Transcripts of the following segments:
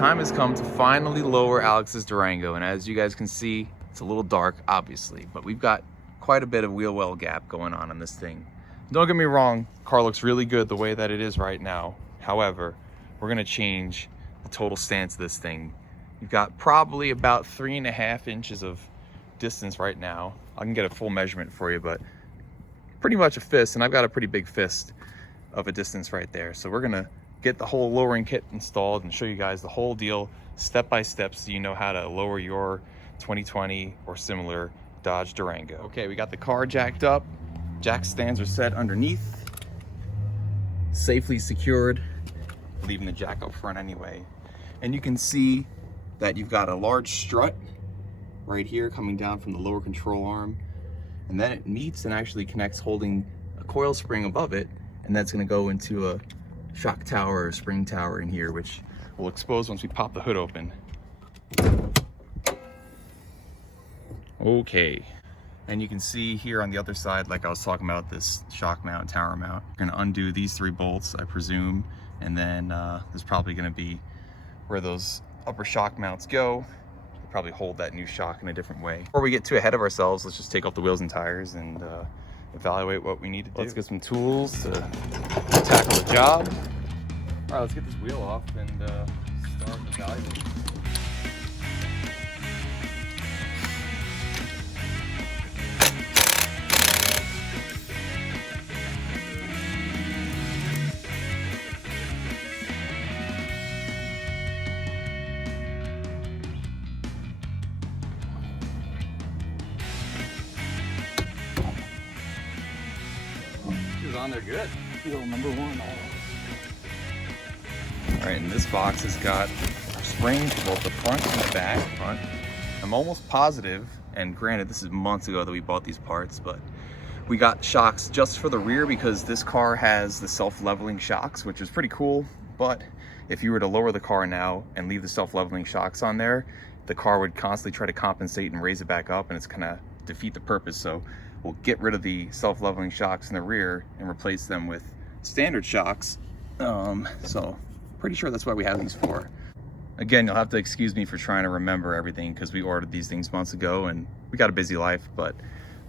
time has come to finally lower Alex's Durango, and as you guys can see, it's a little dark, obviously, but we've got quite a bit of wheel well gap going on this thing. Don't get me wrong, car looks really good the way that it is right now. However, we're gonna change the total stance of this thing. You've got probably about 3.5 inches of distance right now. I can get a full measurement for you, but pretty much a fist, and I've got a pretty big fist of a distance right there. So we're gonna get the whole lowering kit installed and show you guys the whole deal step by step so you know how to lower your 2020 or similar Dodge Durango. Okay, we got the car jacked up. Jack stands are set underneath, safely secured, leaving the jack up front anyway. And you can see that you've got a large strut right here coming down from the lower control arm, and then it meets and actually connects holding a coil spring above it, and that's going to go into a shock tower or spring tower in here, which we'll expose once we pop the hood open. Okay, and you can see here on the other side, like I was talking about, this shock mount, tower mount. We're going to undo these 3 bolts, I presume, and then there's probably going to be where those upper shock mounts go. We'll probably hold that new shock in a different way. Before we get too ahead of ourselves, let's just take off the wheels and tires and evaluate what we need to do. Let's get some tools to tackle the job. All right, let's get this wheel off and start evaluating. On there good. Wheel number 1. All right, and this box has got our springs for both the front and the back. I'm almost positive, and granted this is months ago that we bought these parts, but we got shocks just for the rear because this car has the self-leveling shocks, which is pretty cool. But if you were to lower the car now and leave the self-leveling shocks on there, the car would constantly try to compensate and raise it back up, and it's kind of defeat the purpose. So we'll get rid of the self-leveling shocks in the rear and replace them with standard shocks. So pretty sure that's what we have these for. Again, you'll have to excuse me for trying to remember everything because we ordered these things months ago and we got a busy life, but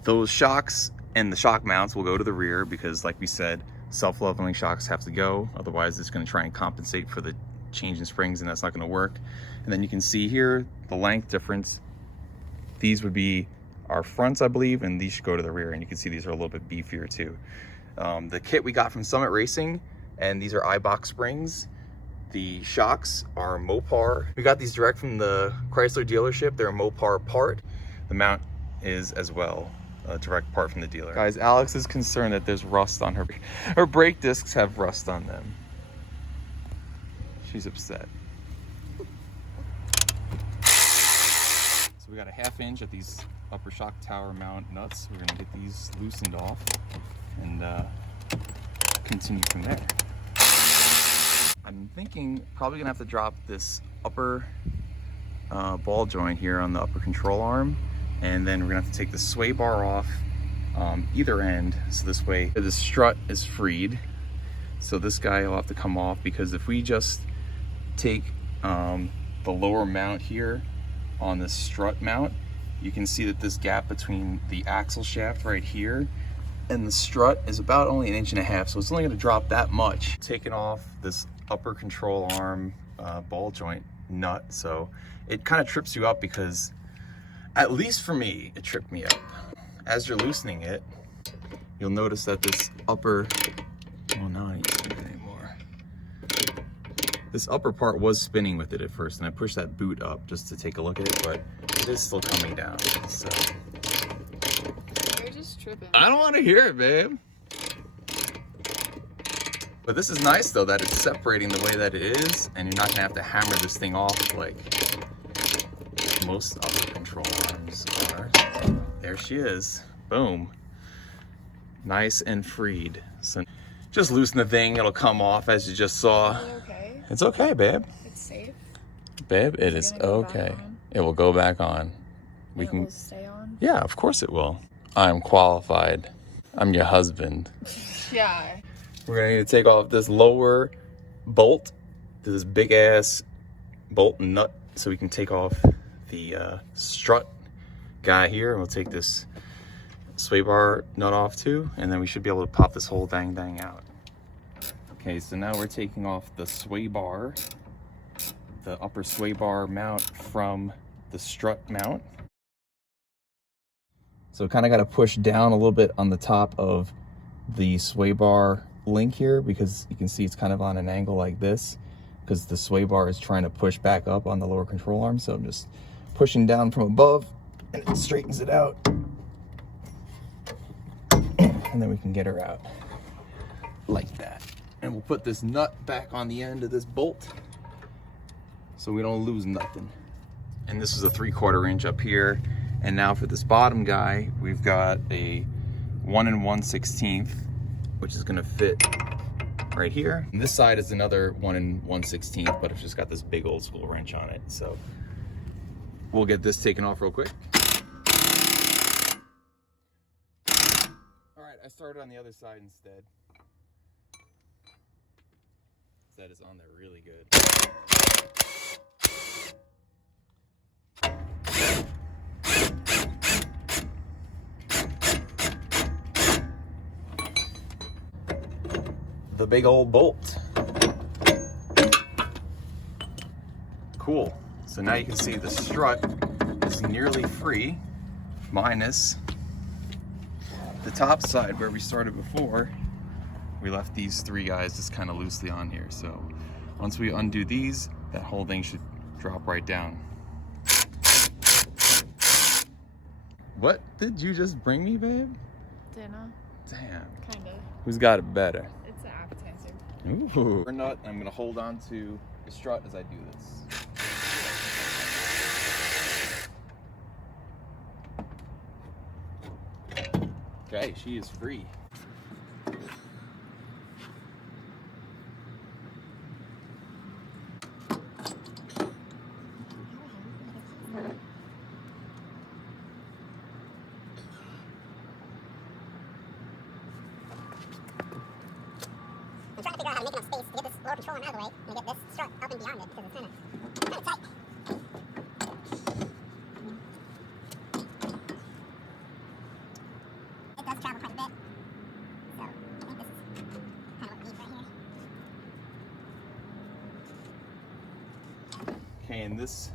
those shocks and the shock mounts will go to the rear because, like we said, self-leveling shocks have to go. Otherwise, it's going to try and compensate for the change in springs, and that's not going to work. And then you can see here the length difference. These would be our fronts, I believe, and these should go to the rear, and you can see these are a little bit beefier too. The kit we got from Summit Racing, and these are Eibach springs. The shocks are Mopar. We got these direct from the Chrysler dealership. They're a Mopar part. The mount is as well a direct part from the dealer. Guys, Alex is concerned that there's rust on her brake discs have rust on them. She's upset. So we got a 1/2 inch at these upper shock tower mount nuts. We're gonna get these loosened off and continue from there. I'm thinking probably gonna have to drop this upper ball joint here on the upper control arm, and then we're gonna have to take the sway bar off either end, so this way the strut is freed. So this guy will have to come off, because if we just take the lower mount here on the strut mount, you can see that this gap between the axle shaft right here and the strut is about only 1.5 inches, so it's only going to drop that much. Taking off this upper control arm ball joint nut, so it kind of trips you up, because at least for me, it tripped me up. As you're loosening it, you'll notice that this upper, oh no, I don't need it anymore. This upper part was spinning with it at first, and I pushed that boot up just to take a look at it, but it is still coming down. So you're just tripping. I don't want to hear it, babe. But this is nice though, that it's separating the way that it is, and you're not gonna have to hammer this thing off like most other control arms are. So there she is. Boom. Nice and freed. So just loosen the thing, it'll come off as you just saw. Is it okay? It's okay, babe. It's safe? Babe, it is okay. It will go back on. We can. It will stay on? Yeah, of course it will. I'm qualified. I'm your husband. Yeah. We're gonna need to take off this lower bolt to this big ass bolt and nut so we can take off the strut guy here. We'll take this sway bar nut off too, and then we should be able to pop this whole dang out. Okay, so now we're taking off the sway bar, the upper sway bar mount from the strut mount. So kind of got to push down a little bit on the top of the sway bar link here, because you can see it's kind of on an angle like this, because the sway bar is trying to push back up on the lower control arm. So I'm just pushing down from above, and it straightens it out. And then we can get her out like that. And we'll put this nut back on the end of this bolt so we don't lose nothing. And this is a 3/4 inch up here. And now for this bottom guy, we've got a 1 1/16, which is gonna fit right here. And this side is another 1 1/16, but it's just got this big old school wrench on it. So we'll get this taken off real quick. All right, I started on the other side instead. That is on there really good. The big old bolt. Cool. So now you can see the strut is nearly free, minus the top side where we started before. We left these 3 guys just kind of loosely on here. So once we undo these, that whole thing should drop right down. What did you just bring me, babe? Dinner. Damn. Kinda. Who's got it better? It's an appetizer. Ooh. Or not, I'm gonna hold on to the strut as I do this. Okay, she is free. I'm trying to figure out how to make enough space to get this lower control arm out of the way and get this strut up and beyond it, because it's kind of tight. It does travel quite a bit, so I think this is kind of what we need right here. Okay, and this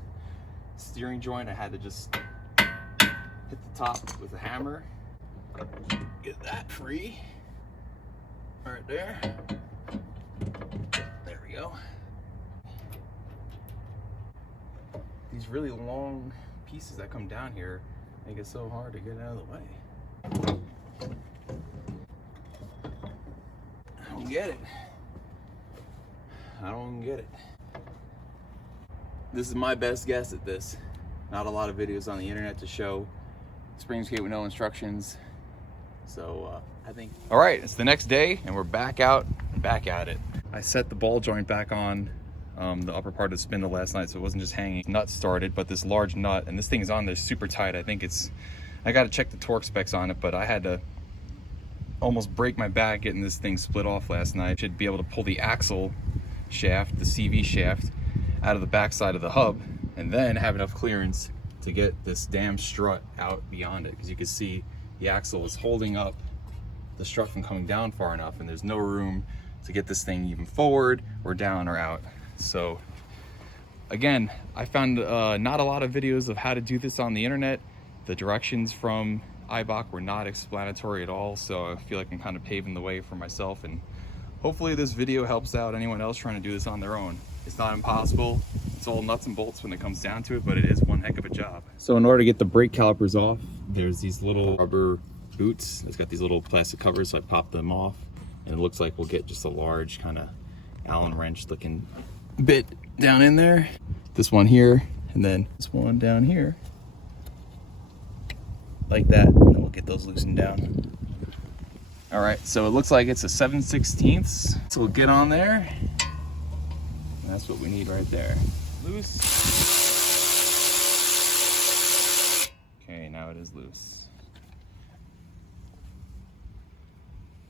steering joint, I had to just hit the top with a hammer. Get that free. Right there. There we go. These really long pieces that come down here make it so hard to get out of the way. I don't get it. I don't get it. This is my best guess at this. Not a lot of videos on the internet to show springs kit with no instructions. So I think. All right, it's the next day and we're back at it. I set the ball joint back on the upper part of the spindle last night, so it wasn't just hanging. Nut started, but this large nut, and this thing is on there super tight. I think I got to check the torque specs on it, but I had to almost break my back getting this thing split off last night. Should be able to pull the axle shaft, the CV shaft, out of the backside of the hub, and then have enough clearance to get this damn strut out beyond it, because you can see the axle is holding up the strut from coming down far enough, and there's no room to get this thing even forward or down or out. So again, I found not a lot of videos of how to do this on the internet. The directions from Eibach were not explanatory at all, so I feel like I'm kind of paving the way for myself, and hopefully this video helps out anyone else trying to do this on their own. It's not impossible. It's all nuts and bolts when it comes down to it, but it is one heck of a job. So in order to get the brake calipers off, there's these little rubber boots. It's got these little plastic covers, so I pop them off, and it looks like we'll get just a large kind of Allen wrench looking bit down in there. This one here, and then this one down here. Like that, and then we'll get those loosened down. All right, so it looks like it's a 7/16. So we'll get on there. And that's what we need right there. Loose. Okay, now it is loose.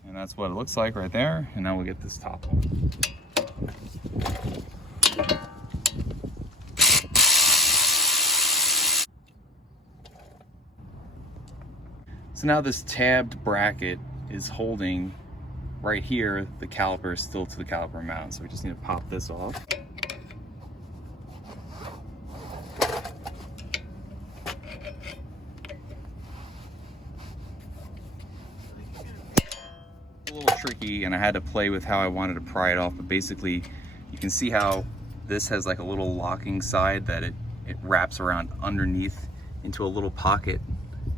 And that's what it looks like right there. And now we'll get this top one. So now this tabbed bracket is holding right here, the caliper is still to the caliper mount. So we just need to pop this off. A little tricky, and I had to play with how I wanted to pry it off, but basically you can see how this has like a little locking side that it wraps around underneath into a little pocket.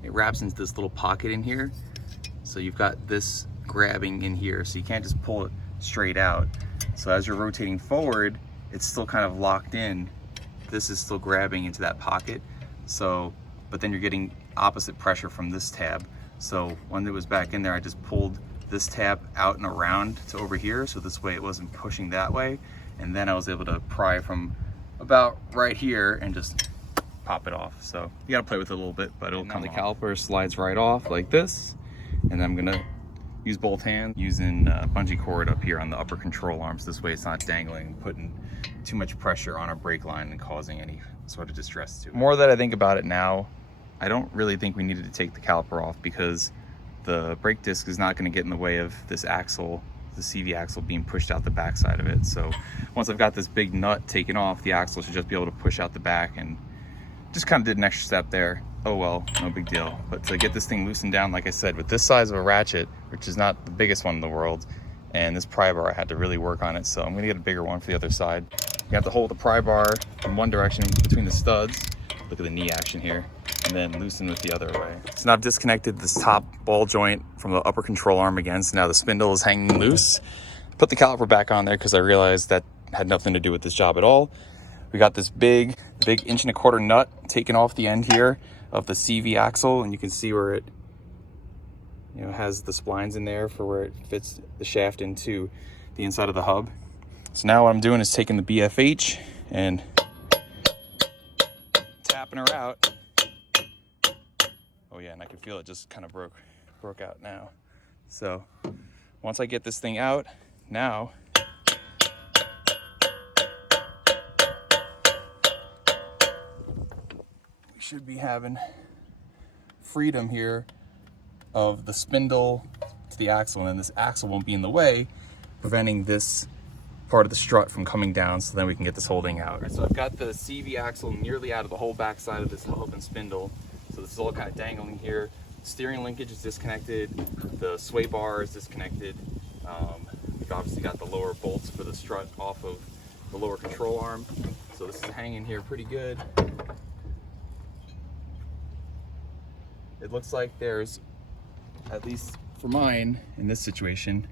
It wraps into this little pocket in here. So you've got this grabbing in here, so you can't just pull it straight out. So as you're rotating forward, it's still kind of locked in. This is still grabbing into that pocket. So, but then you're getting opposite pressure from this tab. So when it was back in there, I just pulled this tab out and around to over here, so this way it wasn't pushing that way. And then I was able to pry from about right here and just pop it off. So you gotta play with it a little bit, but it'll come off. The caliper slides right off like this, and I'm gonna use both hands using bungee cord up here on the upper control arms. This way it's not dangling and putting too much pressure on our brake line and causing any sort of distress to it. More that I think about it now, I don't really think we needed to take the caliper off, because the brake disc is not going to get in the way of this axle, the CV axle, being pushed out the back side of it. So once I've got this big nut taken off, the axle should just be able to push out the back, and just kind of did an extra step there. Oh well, no big deal. But to get this thing loosened down, like I said, with this size of a ratchet, which is not the biggest one in the world, and this pry bar, I had to really work on it. So I'm gonna get a bigger one for the other side. You have to hold the pry bar in one direction between the studs. Look at the knee action here, and then loosen with the other way. So now I've disconnected this top ball joint from the upper control arm again. So now the spindle is hanging loose. Put the caliper back on there because I realized that had nothing to do with this job at all. We got this big 1.25 inch nut taken off the end here of the CV axle, and you can see where it, you know, has the splines in there for where it fits the shaft into the inside of the hub. So now what I'm doing is taking the BFH and tapping her out. Oh yeah, and I can feel it just kind of broke out now. So once I get this thing out, now we should be having freedom here of the spindle to the axle, and then this axle won't be in the way, preventing this part of the strut from coming down, so then we can get this whole thing out. Right, so I've got the CV axle nearly out of the whole back side of this hub and spindle. So this is all kind of dangling here. Steering linkage is disconnected. The sway bar is disconnected. We've obviously got the lower bolts for the strut off of the lower control arm. So this is hanging here pretty good. It looks like there's, at least for mine in this situation,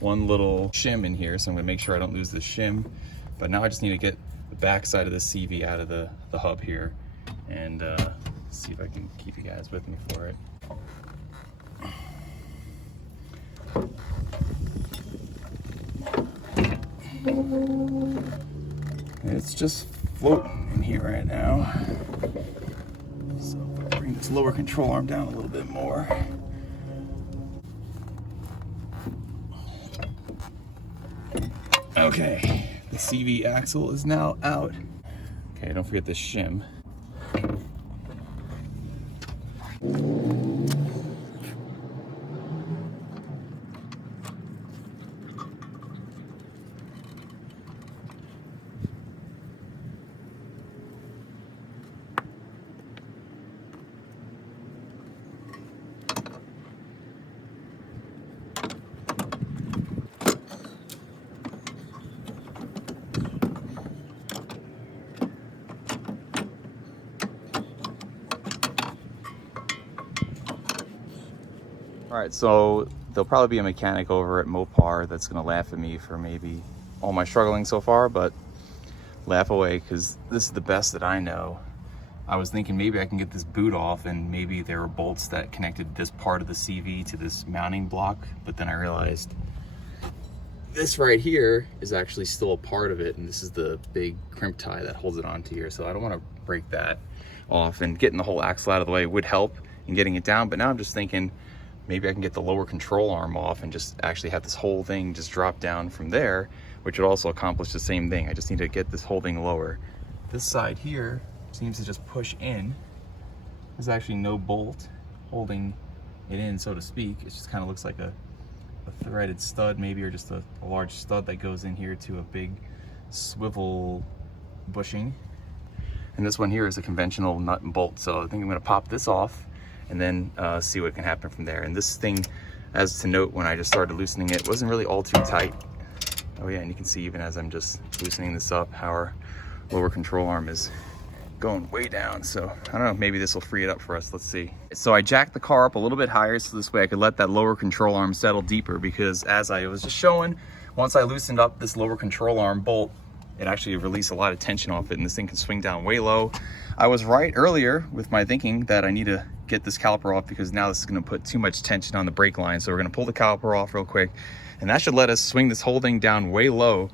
one little shim in here, so I'm gonna make sure I don't lose this shim. But now I just need to get the back side of the CV out of the hub here, and see if I can keep you guys with me for it. It's just floating in here right now. So I'll bring this lower control arm down a little bit more. Okay, the CV axle is now out. Okay, don't forget this shim. All right, so there'll probably be a mechanic over at Mopar that's gonna laugh at me for maybe all my struggling so far, but laugh away, because this is the best that I know. I was thinking maybe I can get this boot off, and maybe there were bolts that connected this part of the CV to this mounting block, but then I realized this right here is actually still a part of it, and this is the big crimp tie that holds it onto here, so I don't want to break that off, and getting the whole axle out of the way would help in getting it down. But now I'm just thinking maybe I can get the lower control arm off and just actually have this whole thing just drop down from there, which would also accomplish the same thing. I just need to get this whole thing lower. This side here seems to just push in. There's actually no bolt holding it in, so to speak. It just kind of looks like a threaded stud maybe, or just a large stud that goes in here to a big swivel bushing. And this one here is a conventional nut and bolt, so I think I'm going to pop this off and then see what can happen from there. And this thing, as to note, when I just started loosening it, wasn't really all too tight. Oh yeah, and you can see even as I'm just loosening this up, how our lower control arm is going way down. So I don't know, maybe this will free it up for us. Let's see. So I jacked the car up a little bit higher so this way I could let that lower control arm settle deeper, because as I was just showing, once I loosened up this lower control arm bolt, it actually released a lot of tension off it, and this thing can swing down way low. I was right earlier with my thinking that I need to get this caliper off, because now this is going to put too much tension on the brake line. So we're going to pull the caliper off real quick, and that should let us swing this whole thing down way low.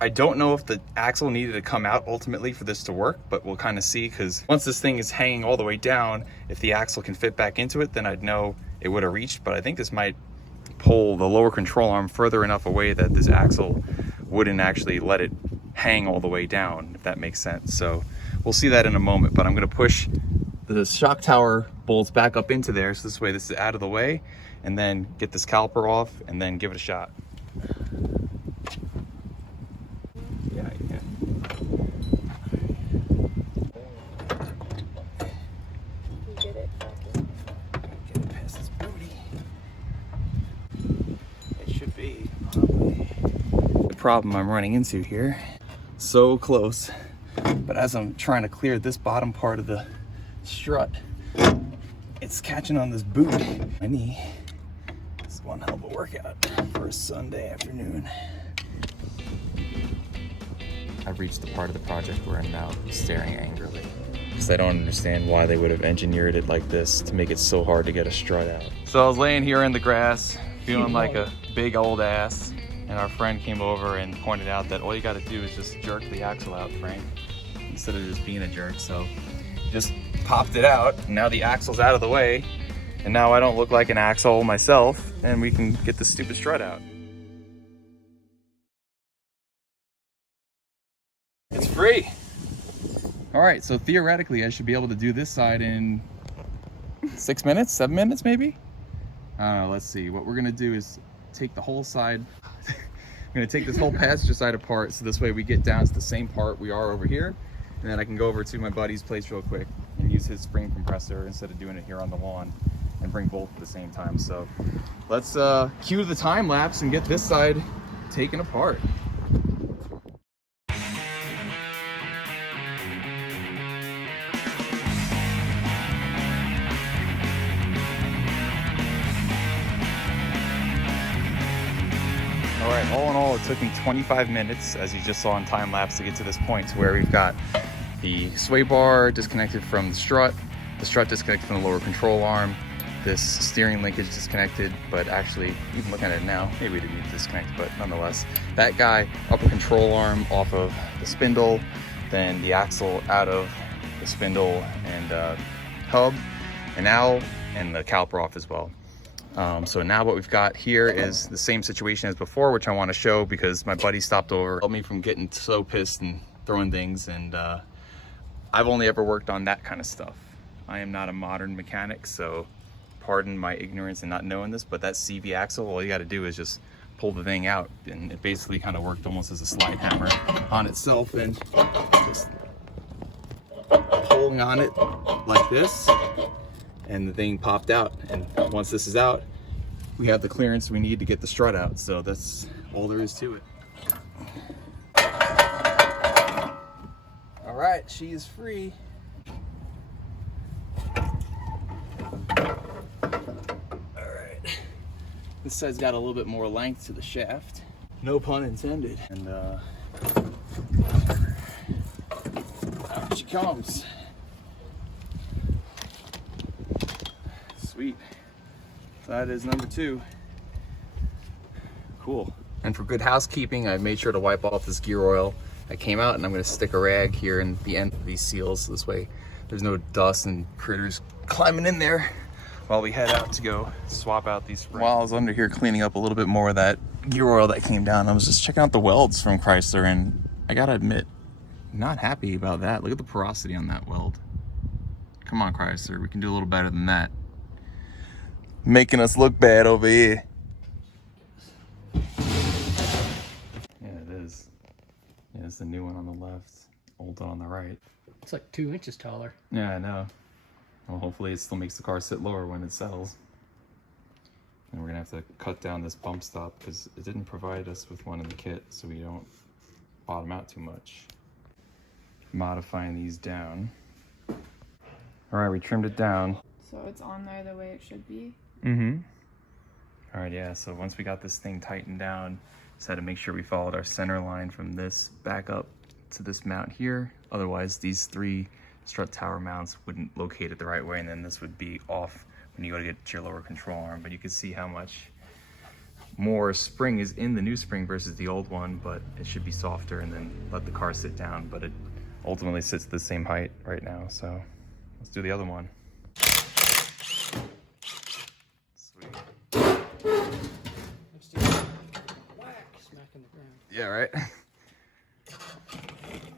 I don't know if the axle needed to come out ultimately for this to work, but we'll kind of see, because once this thing is hanging all the way down, if the axle can fit back into it, then I'd know it would have reached. But I think this might pull the lower control arm further enough away that this axle wouldn't actually let it hang all the way down, if that makes sense. So we'll see that in a moment, but I'm going to push the shock tower bolts back up into there, so this way this is out of the way, and then get this caliper off and then give it a shot. Yeah. You get it. Get it past this booty. It should be probably. The problem I'm running into here, so close, but as I'm trying to clear this bottom part of the strut, it's catching on this boot. My knee. This is one hell of a workout for a Sunday afternoon. I've reached the part of the project where I'm now staring angrily, because I don't understand why they would have engineered it like this to make it so hard to get a strut out. So I was laying here in the grass feeling like a big old ass, and our friend came over and pointed out that all you got to do is just jerk the axle out, Frank, instead of just being a jerk. So just popped it out, and now the axle's out of the way, and now I don't look like an axle myself, and we can get the stupid strut out. It's free. All right, so theoretically I should be able to do this side in 6 minutes, 7 minutes maybe? I don't know, let's see. What we're gonna do is take the whole side. I'm gonna take this whole passenger side apart, so this way we get down to the same part we are over here, and then I can go over to my buddy's place real quick and use his spring compressor instead of doing it here on the lawn, and bring both at the same time. So let's cue the time lapse and get this side taken apart. All right, all in all, it took me 25 minutes, as you just saw in time lapse, to get to this point, to where we've got the sway bar disconnected from the strut disconnected from the lower control arm, this steering linkage disconnected, but actually, even looking at it now, maybe we didn't need to disconnect, but nonetheless, that guy, upper control arm off of the spindle, then the axle out of the spindle and hub, and the caliper off as well. So now what we've got here is the same situation as before, which I want to show because my buddy stopped over, helped me from getting so pissed and throwing things, and I've only ever worked on that kind of stuff. I am not a modern mechanic, so pardon my ignorance and not knowing this, but that CV axle, all you got to do is just pull the thing out, and it basically kind of worked almost as a slide hammer on itself, and just pulling on it like this, and the thing popped out. And once this is out, we have the clearance we need to get the strut out. So that's all there is to it. All right, she is free. All right, this side's got a little bit more length to the shaft, no pun intended. And out she comes. Sweet. So that is number 2. Cool. And for good housekeeping, I made sure to wipe off this gear oil that came out, and I'm going to stick a rag here in the end of these seals. This way there's no dust and critters climbing in there while we head out to go swap out these springs. While I was under here cleaning up a little bit more of that gear oil that came down, I was just checking out the welds from Chrysler, and I gotta admit, not happy about that. Look at the porosity on that weld. Come on, Chrysler, we can do a little better than that. Making us look bad over here. Yeah, it is. Yeah, it's the new one on the left, old one on the right. It's like 2 inches taller. Yeah, I know. Well, hopefully it still makes the car sit lower when it settles. And we're gonna have to cut down this bump stop because it didn't provide us with one in the kit, so we don't bottom out too much. Modifying these down. All right, we trimmed it down. So it's on there the way it should be. Mm-hmm. All right, yeah, so once we got this thing tightened down, just had to make sure we followed our center line from this back up to this mount here. Otherwise, these 3 strut tower mounts wouldn't locate it the right way, and then this would be off when you go to get your lower control arm. But you can see how much more spring is in the new spring versus the old one, but it should be softer and then let the car sit down. But it ultimately sits the same height right now, so let's do the other one. Sweet. Let's do whack, smack in the ground. Yeah, right?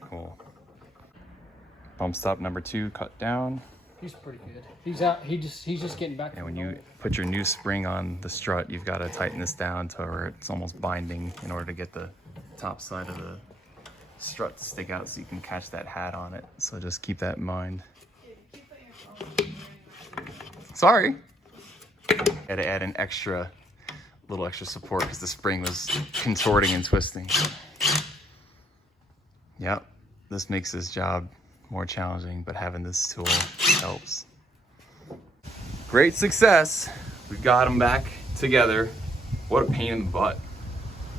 Cool. Bump stop number 2 cut down. He's pretty good. He's out. He's just getting back. And when you put your new spring on the strut, you've got to tighten this down to where it's almost binding in order to get the top side of the strut to stick out so you can catch that hat on it. So just keep that in mind. Sorry. Had to add an little extra support because the spring was contorting and twisting. Yep, this makes this job more challenging, but having this tool helps. Great success. We've got them back together. What a pain in the butt.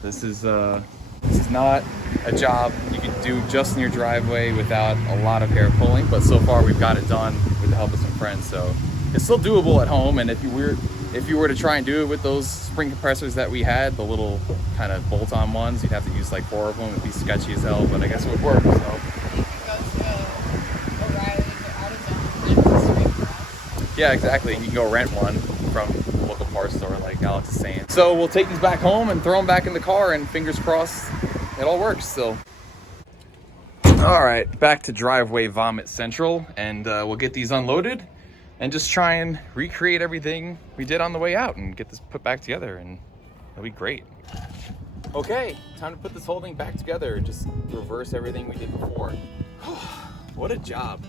This is not a job you can do just in your driveway without a lot of hair pulling, but so far we've got it done with the help of some friends, so it's still doable at home. And if you were to try and do it with those spring compressors that we had, the little kind of bolt-on ones, you'd have to use like 4 of them. It'd be sketchy as hell, but I guess it would work. So. Yeah, exactly. You can go rent one from a local parts store like Alex is saying. So we'll take these back home and throw them back in the car, and fingers crossed it all works still. All right, back to driveway vomit central, and we'll get these unloaded and just try and recreate everything we did on the way out and get this put back together, and it'll be great. Okay, time to put this whole thing back together and just reverse everything we did before. What a job.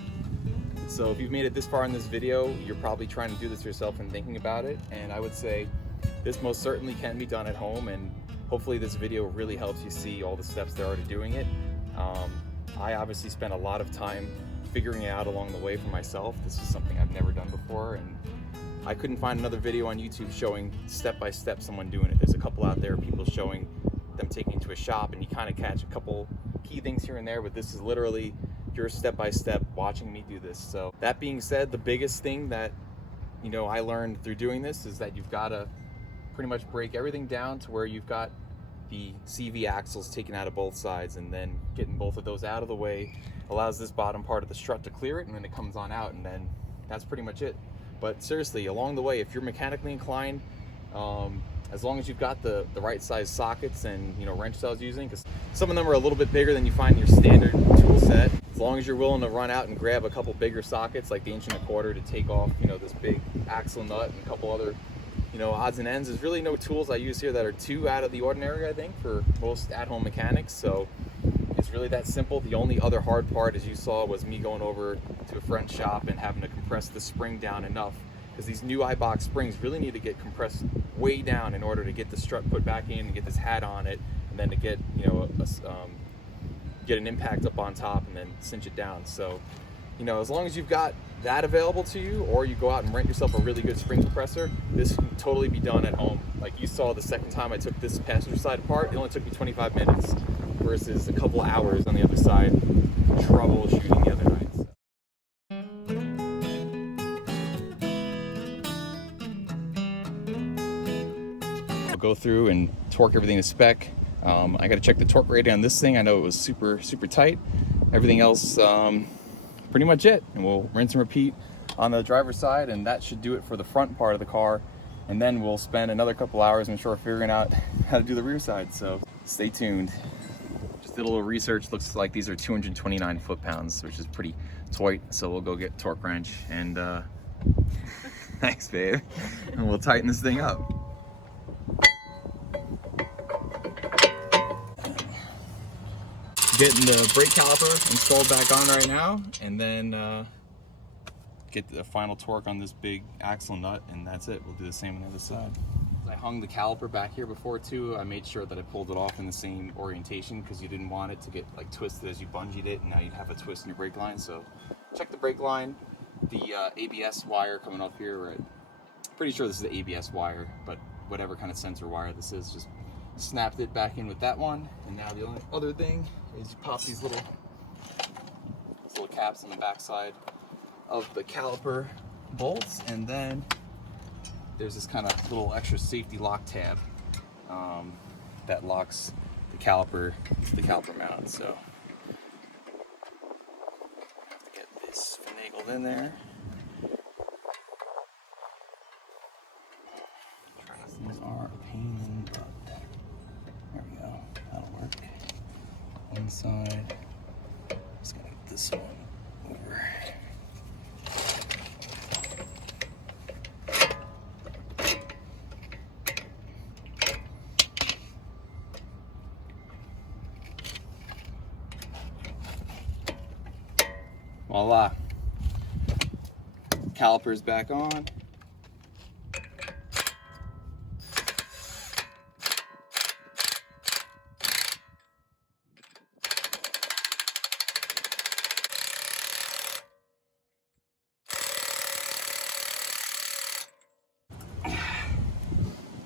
So if you've made it this far in this video, you're probably trying to do this yourself and thinking about it. And I would say this most certainly can be done at home. And hopefully this video really helps you see all the steps there are to doing it. I obviously spent a lot of time figuring it out along the way for myself. This is something I've never done before. And I couldn't find another video on YouTube showing step-by-step someone doing it. There's a couple out there, people showing them taking it to a shop, and you kind of catch a couple key things here and there, but this is literally your step-by-step watching me do this. So that being said, the biggest thing that I learned through doing this is that you've got to pretty much break everything down to where you've got the CV axles taken out of both sides, and then getting both of those out of the way allows this bottom part of the strut to clear it, and then it comes on out, and then that's pretty much it. But seriously, along the way, if you're mechanically inclined, as long as you've got the right size sockets and wrench cells using, because some of them are a little bit bigger than you find in your standard tool set. As long as you're willing to run out and grab a couple bigger sockets, like the 1.25" to take off this big axle nut and a couple other odds and ends. There's really no tools I use here that are too out of the ordinary, I think, for most at-home mechanics. So it's really that simple. The only other hard part, as you saw, was me going over to a friend's shop and having to compress the spring down enough, because these new Eibach springs really need to get compressed way down in order to get the strut put back in and get this hat on it, and then to get get an impact up on top and then cinch it down. So as long as you've got that available to you, or you go out and rent yourself a really good spring compressor, this can totally be done at home. Like you saw the second time I took this passenger side apart, it only took me 25 minutes versus a couple hours on the other side troubleshooting the other night. I'll go through and torque everything to spec. I got to check the torque rating on this thing. I know it was super tight. Everything else, pretty much it. And we'll rinse and repeat on the driver's side, and that should do it for the front part of the car. And then we'll spend another couple hours, I'm sure, figuring out how to do the rear side. So stay tuned. Just did a little research. Looks like these are 229 foot-pounds, which is pretty tight. So we'll go get torque wrench and Thanks, babe. And we'll tighten this thing up. Getting the brake caliper installed back on right now, and then get the final torque on this big axle nut, and that's it. We'll do the same on the other side. I hung the caliper back here before too. I made sure that I pulled it off in the same orientation because you didn't want it to get like twisted as you bungeed it, and now you'd have a twist in your brake line. So check the brake line. The ABS wire coming up here, right? Pretty sure this is the ABS wire, but whatever kind of sensor wire this is, just snapped it back in with that one. And now the only other thing is you pop these little caps on the back side of the caliper bolts, and then there's this kind of little extra safety lock tab that locks the caliper to the caliper mount. So get this finagled in there. These are a pain in the butt. There we go. That'll work. Inside. Just gotta get this one over. Voila. Calipers back on.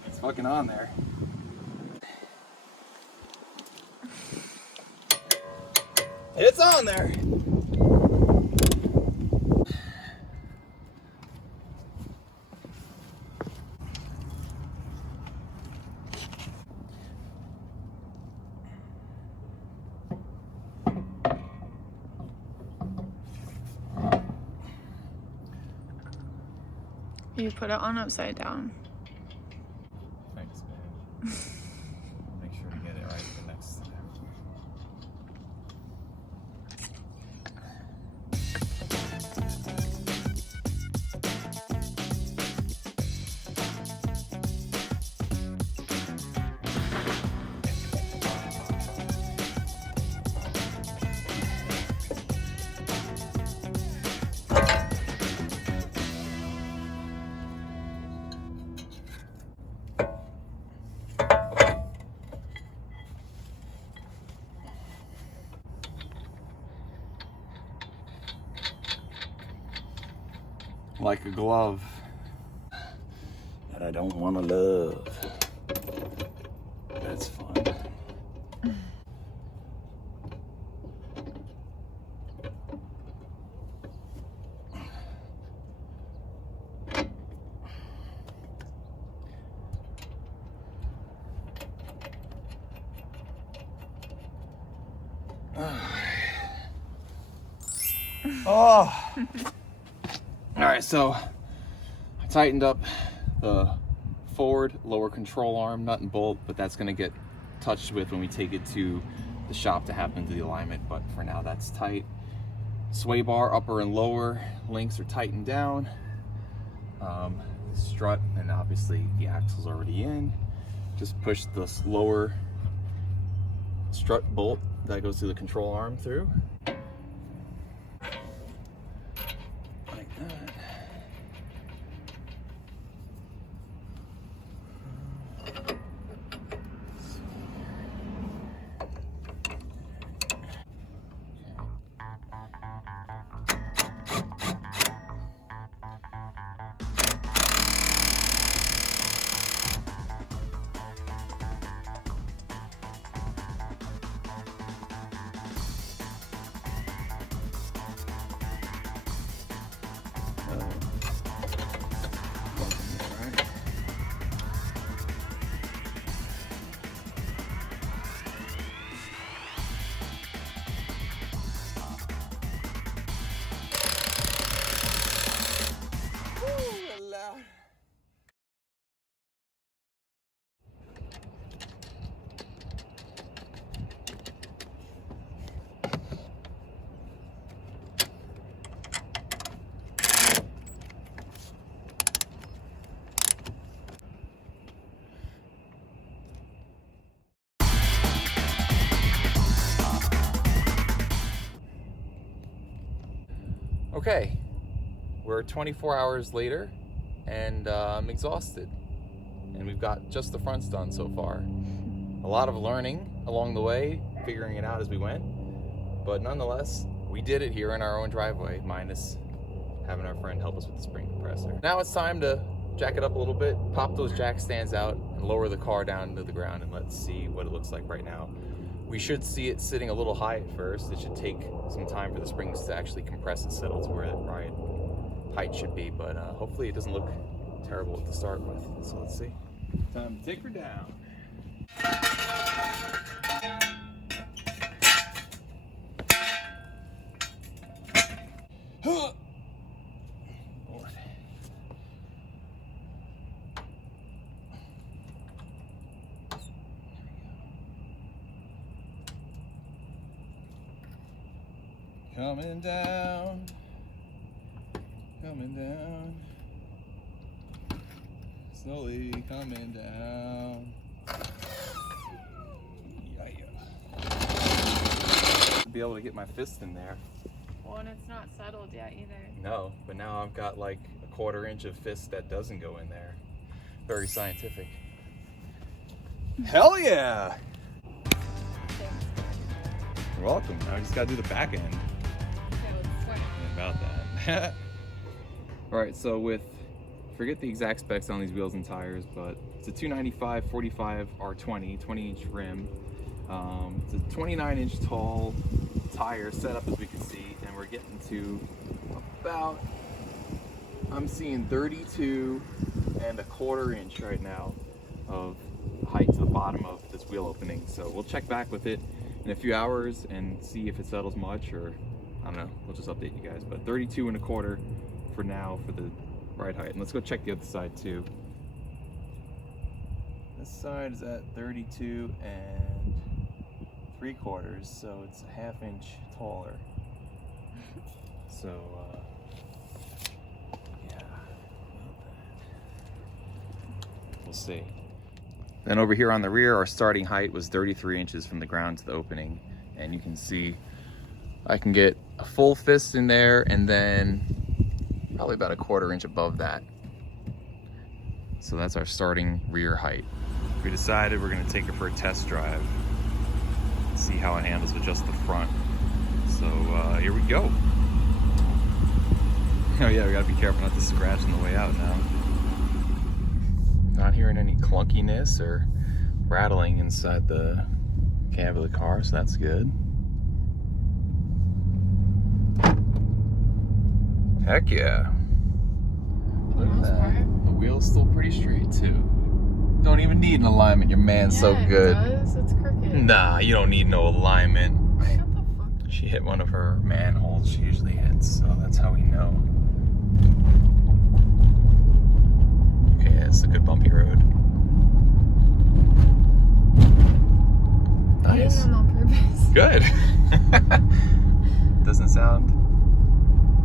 It's fucking on there. It's on there. You put it on upside down. Thanks, babe. Make sure to get it right the next time. Like a glove that I don't want to love. That's fun. Oh. All right, so I tightened up the forward lower control arm nut and bolt, but that's gonna get touched with when we take it to the shop to happen to the alignment, but for now that's tight. Sway bar upper and lower links are tightened down. Strut, and obviously the axle's already in. Just push this lower strut bolt that goes through the control arm through. Like that. Okay, we're 24 hours later and I'm exhausted. And we've got just the fronts done so far. A lot of learning along the way, figuring it out as we went. But nonetheless, we did it here in our own driveway, minus having our friend help us with the spring compressor. Now it's time to jack it up a little bit, pop those jack stands out, and lower the car down into the ground, and let's see what it looks like right now. We should see it sitting a little high at first. It should take some time for the springs to actually compress and settle to where the right height should be, but hopefully it doesn't look terrible to start with. So let's see. Time to take her down. Lord. Coming down, slowly coming down. Be able to get my fist in there. Well, and it's not settled yet either. No, but now I've got like a 1/4 inch of fist that doesn't go in there. Very scientific. Hell yeah! You're welcome. Now I just gotta do the back end. About that. All right, so forget the exact specs on these wheels and tires, but it's a 295 45 R20 20-inch rim. It's a 29-inch tall tire setup, as we can see, and we're getting to about, I'm seeing 32 1/4 inch right now of height to the bottom of this wheel opening. So we'll check back with it in a few hours and see if it settles much, or I don't know, we'll just update you guys. But 32 1/4 for now for the ride height. And let's go check the other side too. This side is at 32 3/4, so it's a 1/2 inch taller. So, yeah, we'll see. Then over here on the rear, our starting height was 33 inches from the ground to the opening. And you can see I can get a full fist in there, and then probably about a 1/4 inch above that. So that's our starting rear height. We decided we're gonna take it for a test drive, see how it handles with just the front. So here we go. Oh yeah, we gotta be careful not to scratch on the way out now. Not hearing any clunkiness or rattling inside the cab of the car, so that's good. Heck yeah. Look at that. The wheel's still pretty straight too. Don't even need an alignment, your man's so good. It does. It's crooked. Nah, you don't need no alignment. What the fuck? She hit one of her manholes she usually hits, so that's how we know. Okay, yeah, it's a good bumpy road. Nice. I did them on purpose. Good. Doesn't sound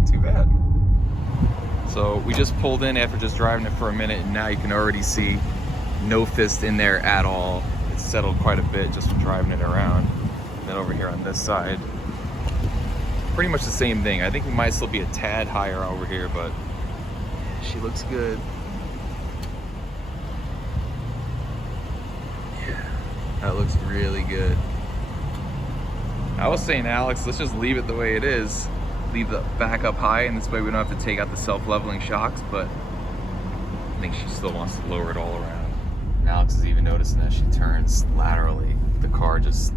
too bad. So we just pulled in after just driving it for a minute, and now you can already see no fist in there at all. It's settled quite a bit just from driving it around. And then over here on this side, pretty much the same thing. I think we might still be a tad higher over here, but she looks good. Yeah, that looks really good. I was saying, Alex, let's just leave it the way it is. Leave the back up high, and this way we don't have to take out the self-leveling shocks, but I think she still wants to lower it all around. And Alex is even noticing as she turns laterally, the car just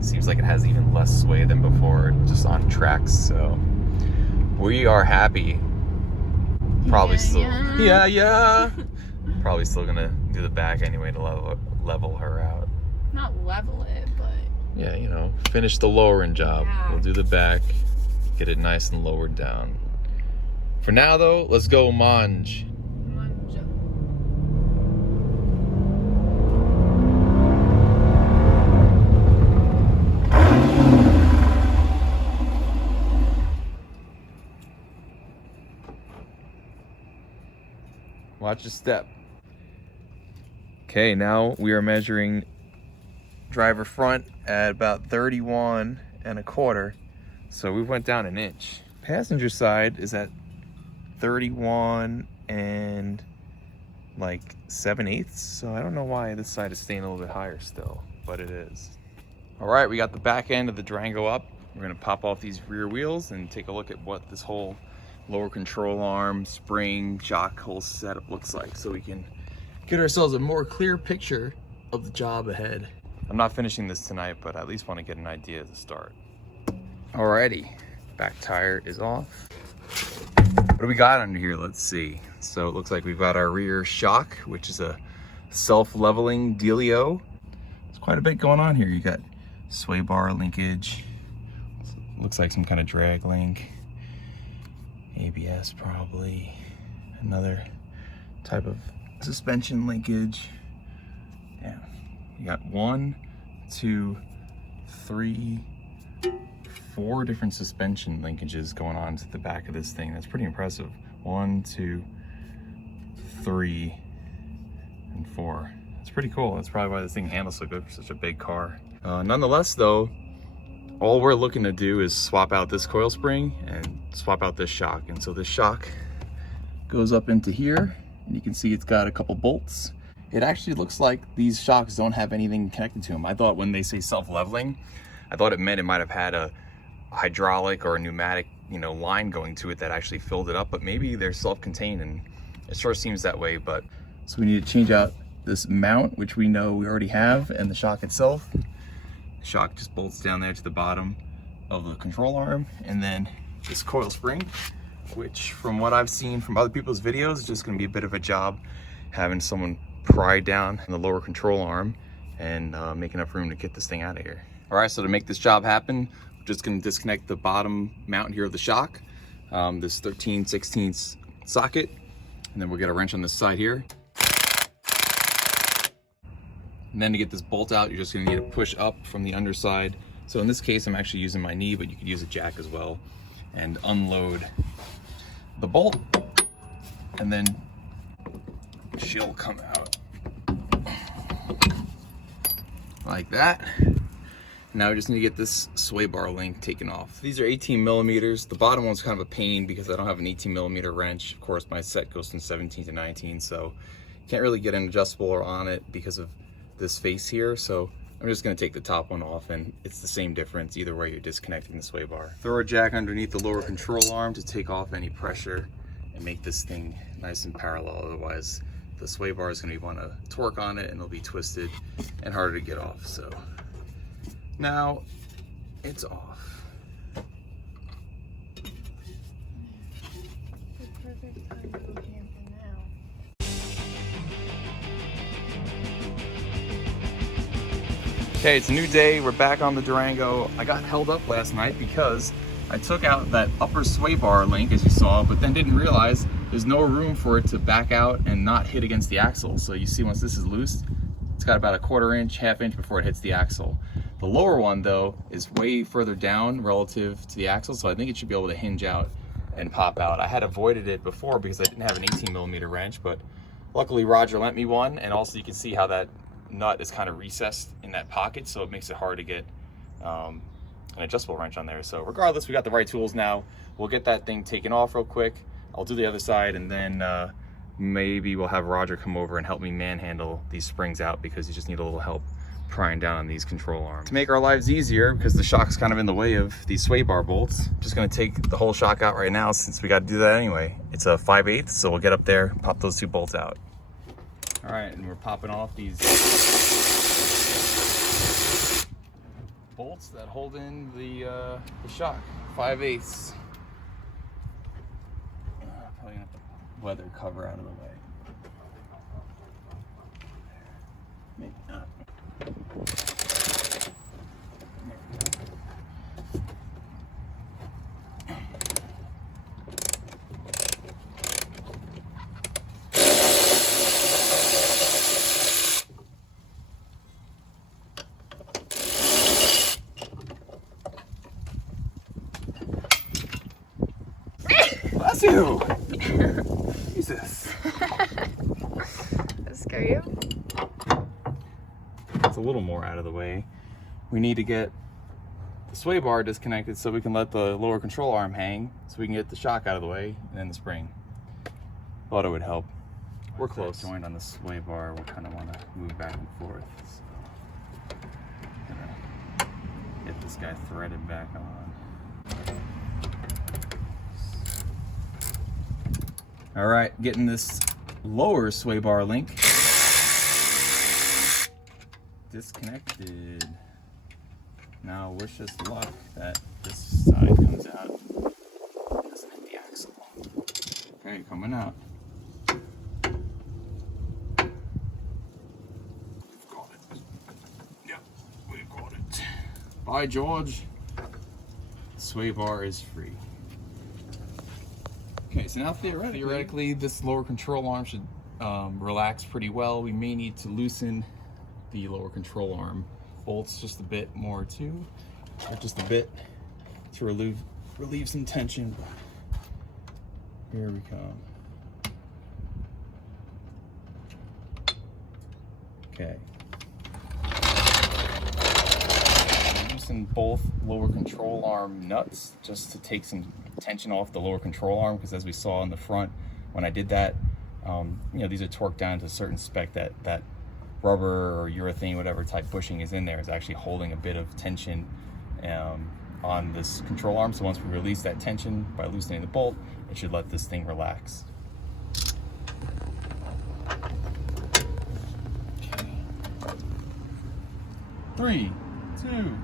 seems like it has even less sway than before, just on tracks. So we are happy. Probably probably still gonna do the back anyway to level her out. Not level it, but Yeah, you know, finish the lowering job. Yeah. We'll do the back, get it nice and lowered down. For now though, let's go mange. Watch your step. Okay, now we are measuring driver front at about 31 1/4. So we went down an inch. passenger side is at 31 and like 7/8, so I don't know why this side is staying a little bit higher still, but it is. All right, we got the back end of the Durango up. We're gonna pop off these rear wheels and take a look at what this whole lower control arm, spring, shock, whole setup looks like, so we can get ourselves a more clear picture of the job ahead. I'm not finishing this tonight, but I at least want to get an idea to start. Alrighty, back tire is off. What do we got under here? Let's see. So it looks like we've got our rear shock, which is a self-leveling dealio. There's quite a bit going on here. You got sway bar linkage. Looks like some kind of drag link. ABS probably. Another type of suspension linkage. Yeah. You got 1, 2, 3, 4 different suspension linkages going on to the back of this thing. That's pretty impressive. 1, 2, 3, and 4. It's pretty cool. That's probably why this thing handles so good for such a big car. Nonetheless though, all we're looking to do is swap out this coil spring and swap out this shock. And so this shock goes up into here, and you can see it's got a couple bolts. It actually looks like these shocks don't have anything connected to them. I thought when they say self-leveling, I thought it meant it might have had a hydraulic or a pneumatic, line going to it that actually filled it up, but maybe they're self-contained, and it sure seems that way. But so we need to change out this mount, which we know we already have, and the shock itself. The shock just bolts down there to the bottom of the control arm, and then this coil spring, which from what I've seen from other people's videos is just going to be a bit of a job having someone pry down the lower control arm and make enough room to get this thing out of here. All right, so to make this job happen, we're just going to disconnect the bottom mount here of the shock, this 13/16 socket, and then we'll get a wrench on this side here. And then to get this bolt out, you're just going to need to push up from the underside. So in this case, I'm actually using my knee, but you could use a jack as well, and unload the bolt, and then she'll come out like that. Now we just need to get this sway bar link taken off. These are 18 millimeters. The bottom one's kind of a pain because I don't have an 18 millimeter wrench. Of course, my set goes from 17 to 19, so can't really get an adjustable on it because of this face here. So I'm just gonna take the top one off, and it's the same difference either way you're disconnecting the sway bar. Throw a jack underneath the lower control arm to take off any pressure and make this thing nice and parallel. Otherwise, the sway bar is going to want to torque on it, and it'll be twisted and harder to get off. So now it's off. The perfect time to go camping now. Okay, it's a new day. We're back on the Durango. I got held up last night because I took out that upper sway bar link, as you saw, but then didn't realize there's no room for it to back out and not hit against the axle. So you see once this is loose, it's got about a 1/4 inch, 1/2 inch before it hits the axle. The lower one though is way further down relative to the axle, so I think it should be able to hinge out and pop out. I had avoided it before because I didn't have an 18 millimeter wrench, but luckily Roger lent me one, and also you can see how that nut is kind of recessed in that pocket, so it makes it hard to get an adjustable wrench on there. So regardless, we got the right tools now. We'll get that thing taken off real quick. I'll do the other side, and then maybe we'll have Roger come over and help me manhandle these springs out because you just need a little help prying down on these control arms. To make our lives easier, because the shock's kind of in the way of these sway bar bolts, I'm just gonna take the whole shock out right now since we got to do that anyway. It's a 5/8, so we'll get up there, pop those 2 bolts out. All right, and we're popping off these bolts that hold in the shock, 5/8. Probably gonna have to weather cover out of the way. Maybe not. Bless you! Jesus. That scare you? It's a little more out of the way. We need to get the sway bar disconnected so we can let the lower control arm hang so we can get the shock out of the way and then the spring. Thought it would help. We're close. Joined on the sway bar, we kind of want to move back and forth. So gonna get this guy threaded back on. All right, getting this lower sway bar link disconnected. Now wish us luck that this side comes out. It doesn't hit the axle. Okay, coming out. We've got it. Yep, we've got it. By George, the sway bar is free. Okay, so now theoretically this lower control arm should relax pretty well. We may need to loosen the lower control arm bolts just a bit more too, or just a bit to relieve some tension. Here we come. Okay. Loosen both lower control arm nuts just to take some tension off the lower control arm, because as we saw in the front when I did that, you know, these are torqued down to a certain spec that rubber or urethane, whatever type bushing is in there, is actually holding a bit of tension on this control arm. So once we release that tension by loosening the bolt, it should let this thing relax. Okay. 3, 2.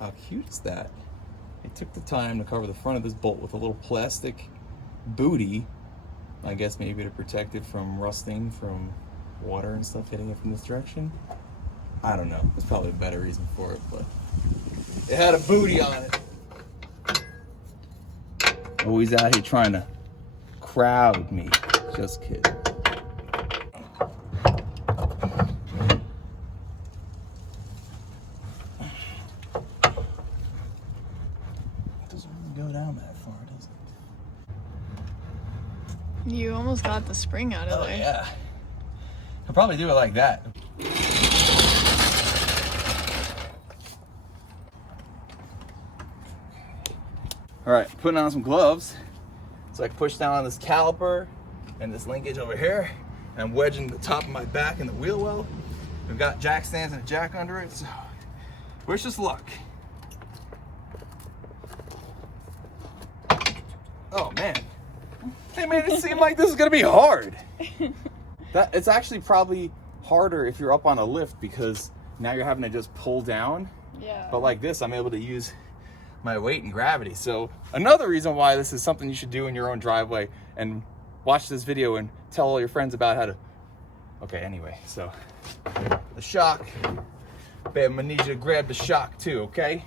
How cute is that? They took the time to cover the front of this bolt with a little plastic booty. I guess maybe to protect it from rusting from water and stuff hitting it from this direction. I don't know. There's probably a better reason for it, but it had a booty on it. Always out here trying to crowd me. Just kidding. Go down that far, does it? You almost got the spring out of there. Yeah. I'll probably do it like that. All right, putting on some gloves. So I can push down on this caliper and this linkage over here, and I'm wedging the top of my back in the wheel well. We've got jack stands and a jack under it, so wish us luck. Oh man, they made it seem like this is gonna be hard. It's actually probably harder if you're up on a lift, because now you're having to just pull down. Yeah. But like this, I'm able to use my weight and gravity. So another reason why this is something you should do in your own driveway, and watch this video and tell all your friends about how to. Okay, anyway, so the shock. Babe, I'm gonna need you to grab the shock too, okay?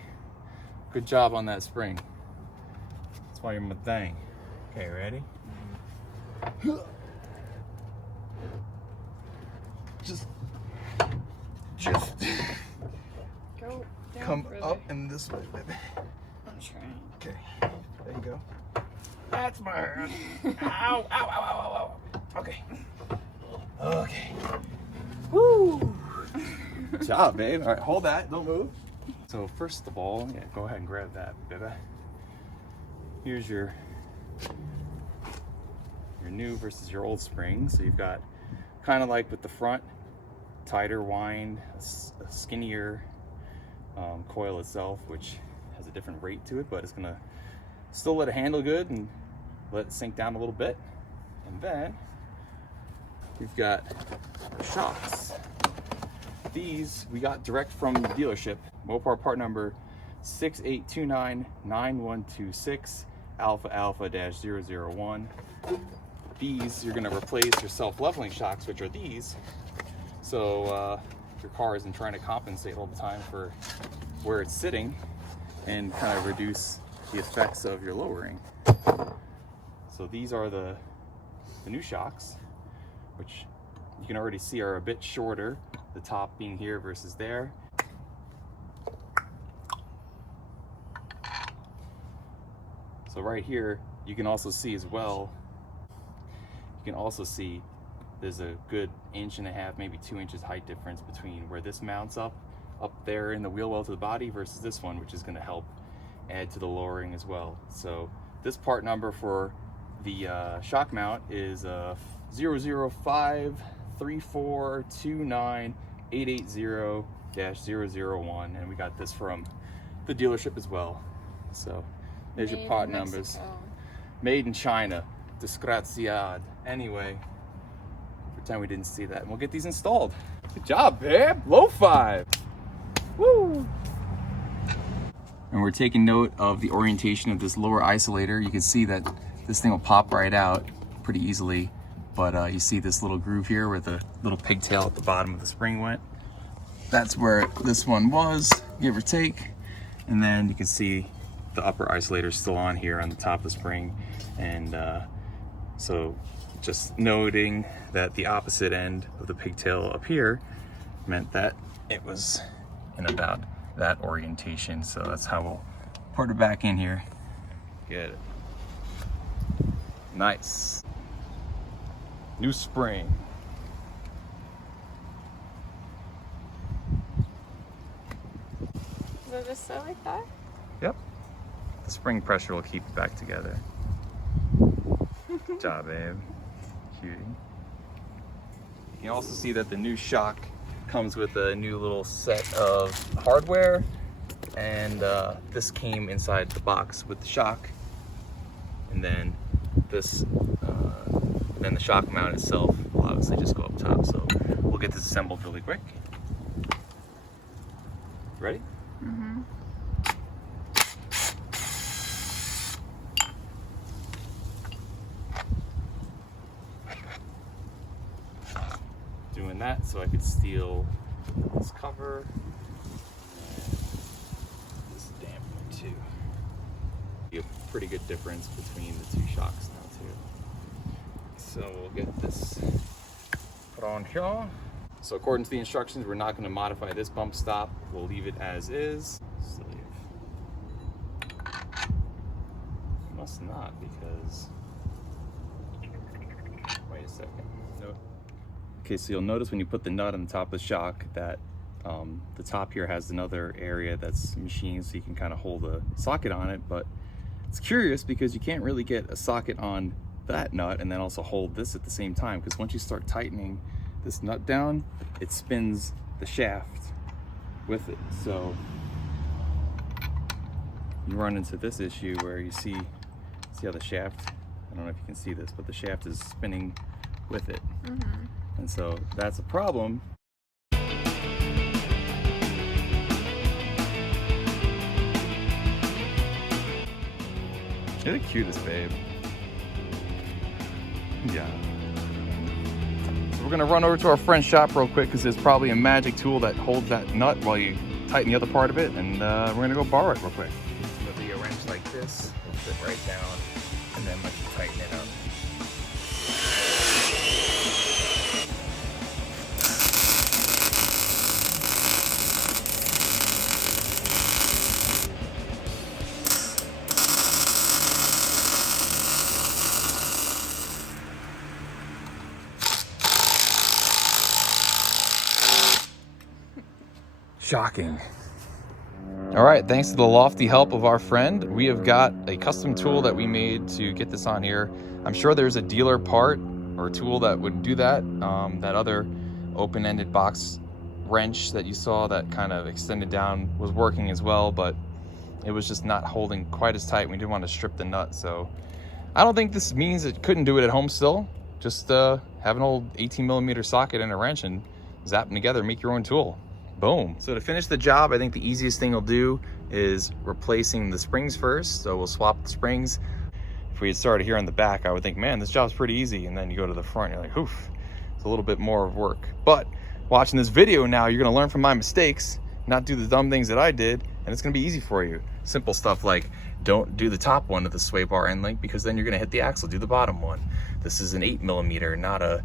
Good job on that spring. That's why you're my thing. Okay, ready? Just Go down come further. up and this way, baby. I'm trying. Okay, there you go. That's my hand. Ow, ow, ow, ow, ow, ow. Okay. Okay. Woo! Good job, babe. All right, hold that. Don't move. So first of all, yeah, go ahead and grab that, baby. Here's your new versus your old spring. So you've got kind of like with the front, tighter wind, a skinnier coil itself, which has a different rate to it, but it's gonna still let it handle good and let it sink down a little bit. And then we've got shocks. These we got direct from the dealership. Mopar part number 68299126 Alpha Alpha -001. These you're gonna replace your self-leveling shocks, which are these. So your car isn't trying to compensate all the time for where it's sitting, and kind of reduce the effects of your lowering. So these are the new shocks, which you can already see are a bit shorter, the top being here versus there. So right here, you can also see as well, you can also see there's a good 1.5 inches, maybe 2 inches height difference between where this mounts up there in the wheel well to the body versus this one, which is going to help add to the lowering as well. So this part number for the shock mount is 00534298880-001, and we got this from the dealership as well. So there's your part numbers. Made in China. Disgraziad. Anyway, pretend we didn't see that, and we'll get these installed. Good job, babe. Low five. Woo! And we're taking note of the orientation of this lower isolator. You can see that this thing will pop right out pretty easily, but you see this little groove here where the little pigtail at the bottom of the spring went. That's where this one was, give or take. And then you can see the upper isolator still on here on the top of the spring. And so just noting that the opposite end of the pigtail up here meant that it was in about that orientation. So that's how we'll put it back in here. Get it. Nice. New spring. Does it just sit like that? Yep. The spring pressure will keep it back together. Good job, babe. Cutie. You can also see that the new shock comes with a new little set of hardware, and this came inside the box with the shock, and then this then the shock mount itself will obviously just go up top. So we'll get this assembled really quick. Ready? Mm-hmm. Doing that so I could steal this cover and this dampener too. Be a pretty good difference between the two shocks now too. So we'll get this put on here. So according to the instructions, we're not going to modify this bump stop. We'll leave it as is. Save. Must not, because wait a second. Nope. Okay, so you'll notice when you put the nut on the top of the shock that the top here has another area that's machined, so you can kind of hold a socket on it. But it's curious because you can't really get a socket on that nut and then also hold this at the same time, because once you start tightening this nut down, it spins the shaft with it. So you run into this issue where you see how the shaft, I don't know if you can see this, but the shaft is spinning with it. Mm-hmm. And so that's a problem. You're the cutest, babe. Yeah. So we're gonna run over to our friend's shop real quick because there's probably a magic tool that holds that nut while you tighten the other part of it, and we're gonna go borrow it real quick. With a wrench like this, it'll fit right down and then let you tighten it up. Shocking. All right, thanks to the lofty help of our friend, we have got a custom tool that we made to get this on here. I'm sure there's a dealer part or a tool that would do that. That other open-ended box wrench that you saw that kind of extended down was working as well, but it was just not holding quite as tight. We didn't want to strip the nut, so I don't think this means it couldn't do it at home still. Just have an old 18mm socket and a wrench and zap them together, make your own tool. Boom. So to finish the job, I think the easiest thing we'll do is replacing the springs first. So we'll swap the springs. If we had started here on the back, I would think, man, this job's pretty easy. And then you go to the front, you're like, oof, it's a little bit more of work. But watching this video now, you're gonna learn from my mistakes, not do the dumb things that I did, and it's gonna be easy for you. Simple stuff like don't do the top one of the sway bar end link, because then you're gonna hit the axle. Do the bottom one. This is an 8mm, not a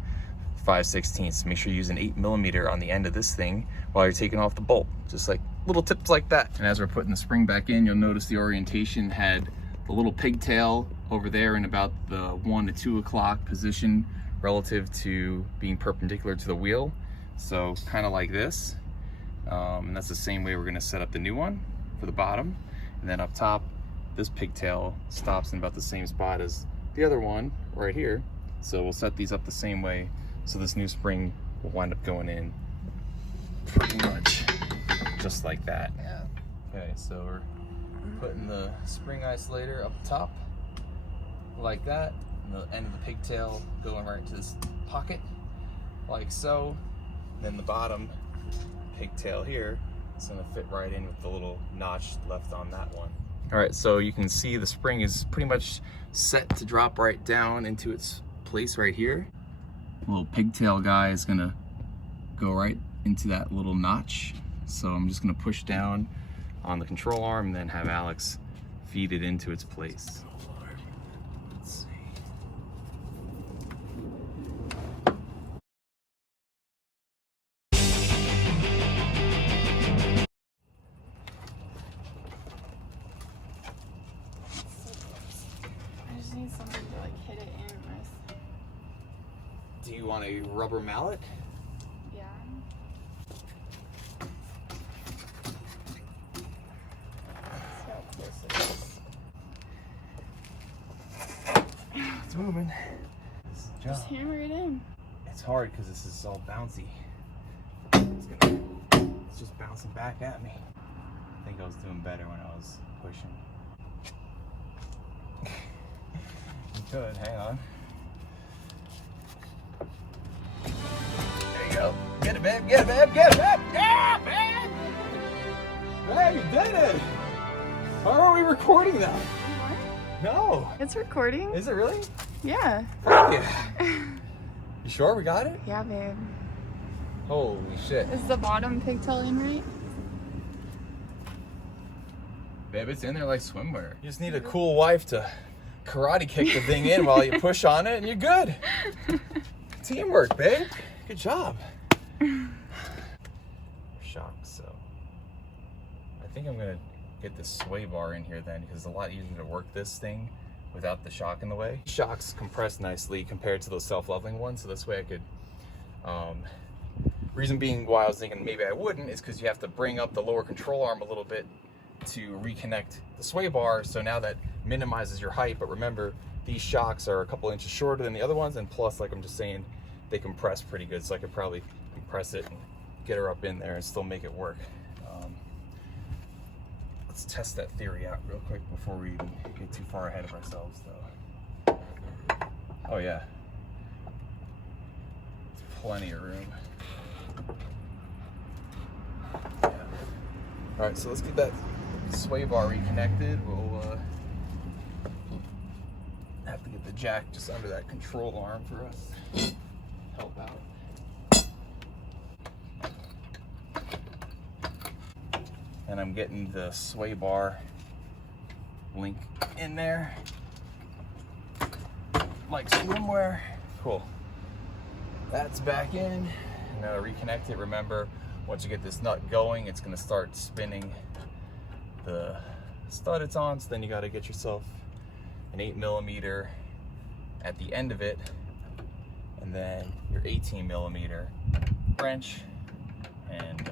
5/16. Make sure you use an 8mm on the end of this thing while you're taking off the bolt. Just like little tips like that. And as we're putting the spring back in, you'll notice the orientation had the little pigtail over there in about the 1 to 2 o'clock position relative to being perpendicular to the wheel. So kind of like this. And that's the same way we're gonna set up the new one for the bottom. And then up top, this pigtail stops in about the same spot as the other one right here. So we'll set these up the same way. So this new spring will wind up going in pretty much just like that. Yeah. Okay, so we're putting the spring isolator up top like that, and the end of the pigtail going right into this pocket like so. Then the bottom pigtail here is going to fit right in with the little notch left on that one. All right, so you can see the spring is pretty much set to drop right down into its place right here. The little pigtail guy is going to go right into that little notch. So I'm just going to push down on the control arm and then have Alex feed it into its place. Let's see. I just need something to like hit it in with. Do you want a rubber mallet? Yeah. See how close it is. It's moving. Just hammer it in. It's hard because this is all bouncy. It's just bouncing back at me. I think I was doing better when I was pushing. You could, hang on. There you go. Get it, babe, get it, babe, get it, babe! Yeah, babe! Hey, you did it! Why are we recording that? What? No! It's recording. Is it really? Yeah. Oh, yeah. You sure we got it? Yeah, babe. Holy shit. Is the bottom pigtail in right? Babe, it's in there like swimwear. You just need a cool wife to karate kick the thing in while you push on it and you're good. Teamwork, babe. Good job. Shock, so. I think I'm gonna get this sway bar in here then because it's a lot easier to work this thing without the shock in the way. Shocks compress nicely compared to those self-leveling ones, so this way I could, reason being why I was thinking maybe I wouldn't is because you have to bring up the lower control arm a little bit to reconnect the sway bar, so now that minimizes your height. But remember, these shocks are a couple inches shorter than the other ones, and plus, like I'm just saying, they compress pretty good, so I could probably compress it and get her up in there and still make it work. Let's test that theory out real quick before we even get too far ahead of ourselves, though. Oh yeah, plenty of room. Yeah. All right, so let's get that sway bar reconnected. We'll have to get the jack just under that control arm for us. Help out. And I'm getting the sway bar link in there, like swimwear. Cool. That's back in. Now to reconnect it, remember, once you get this nut going, it's gonna start spinning the stud it's on, so then you gotta get yourself an 8mm at the end of it, and then your 18mm wrench, and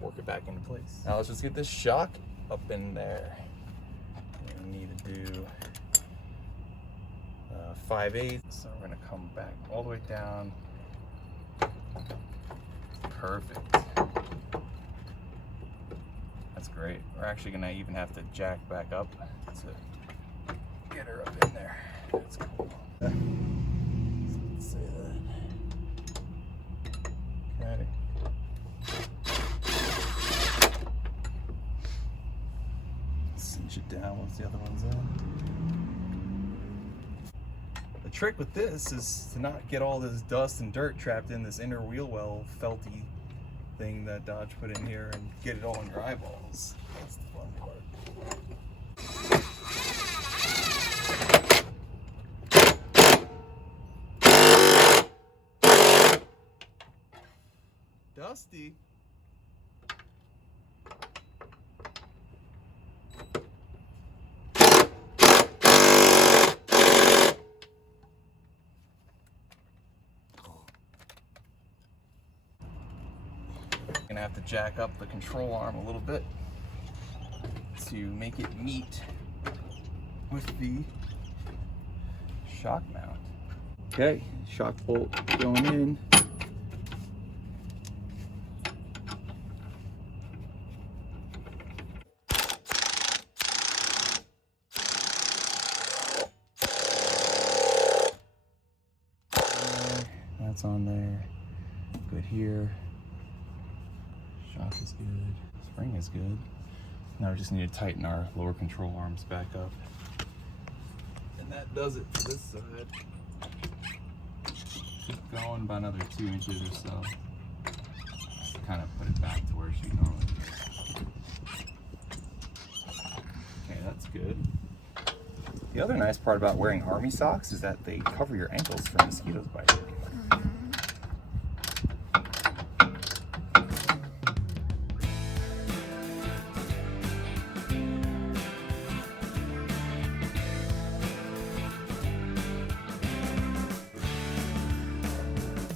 work it back into place. Now let's just get this shock up in there. We need to do 5/8, so we're gonna come back all the way down. Perfect. That's great. We're actually gonna even have to jack back up to get her up in there. That's cool. So let's say that. Okay. Cinch it down once the other one's in. The trick with this is to not get all this dust and dirt trapped in this inner wheel well felty thing that Dodge put in here and get it all in your eyeballs. That's the fun part. Dusty. gonna have to jack up the control arm a little bit to make it meet with the shock mount. Okay, shock bolt going in. That's on there. Good here. Shock is good. Spring is good. Now we just need to tighten our lower control arms back up. And that does it for this side. Keep going by another 2 inches or so. Just kind of put it back to where she normally is. Okay, that's good. The other nice part about wearing army socks is that they cover your ankles from mosquitoes biting.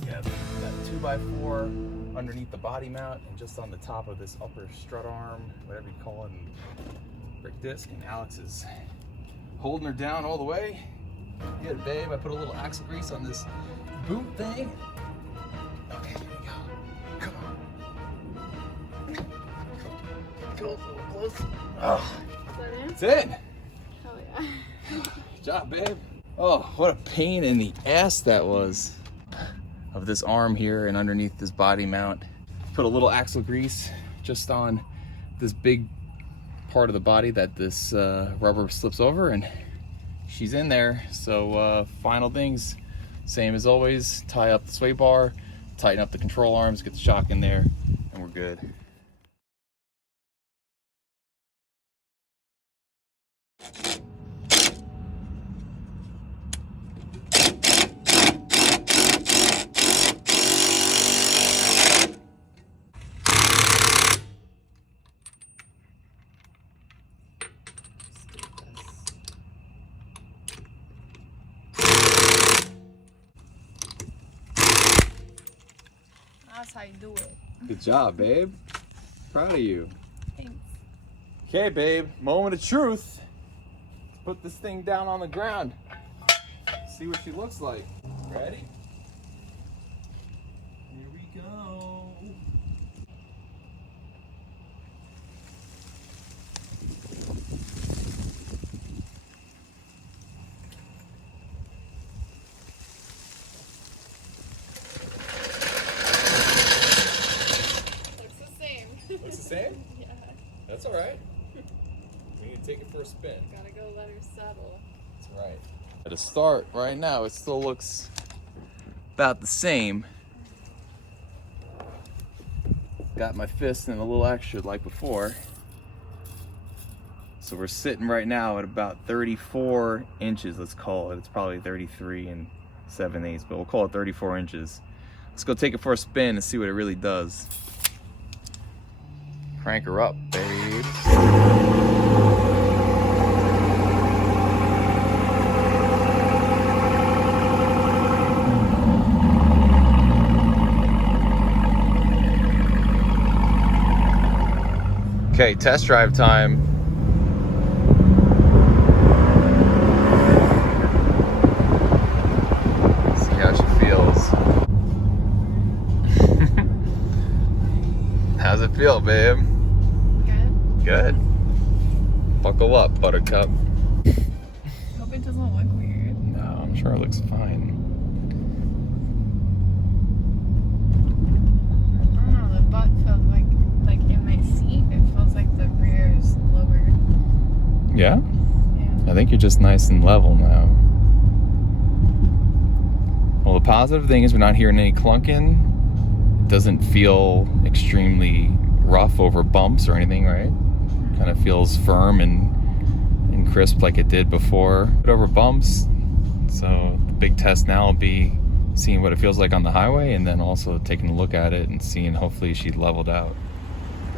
Yeah, that 2x4 underneath the body mount and just on the top of this upper strut arm, whatever you call it, and brake disc, and Alex is holding her down all the way. Good, babe. I put a little axle grease on this boot thing. Okay, here we go. Come on. Go a little close. Oh, Is that in? it's in. Hell yeah. Good job, babe. Oh, what a pain in the ass that was. Of this arm here and underneath this body mount. Put a little axle grease just on this big part of the body that this rubber slips over, and she's in there. So final things, same as always: tie up the sway bar, tighten up the control arms, get the shock in there, and we're good. That's how you do it. Good job, babe. Proud of you. Thanks. Okay, babe, moment of truth. Put this thing down on the ground. See what she looks like. Ready? Here we go. Looks the same. Looks the same? Yeah. That's all right. We need to take it for a spin. Gotta go let her settle. That's right. At a start, right now, it still looks about the same. Got my fist in a little extra like before. So we're sitting right now at about 34 inches, let's call it. It's probably 33 and 7/8, but we'll call it 34 inches. Let's go take it for a spin and see what it really does. Crank her up, babe. Okay, test drive time. See how she feels. How's it feel, babe? Good. Good. Buckle up, buttercup. Hope it doesn't look weird. No, I'm sure it looks fine. I don't know, the butt feels like in my seat, it feels like the rear is lower. Yeah? Yeah. I think you're just nice and level now. Well, the positive thing is we're not hearing any clunking. It doesn't feel extremely rough over bumps or anything, right? Kind of feels firm and crisp like it did before. But over bumps, so the big test now will be seeing what it feels like on the highway, and then also taking a look at it and seeing hopefully she leveled out.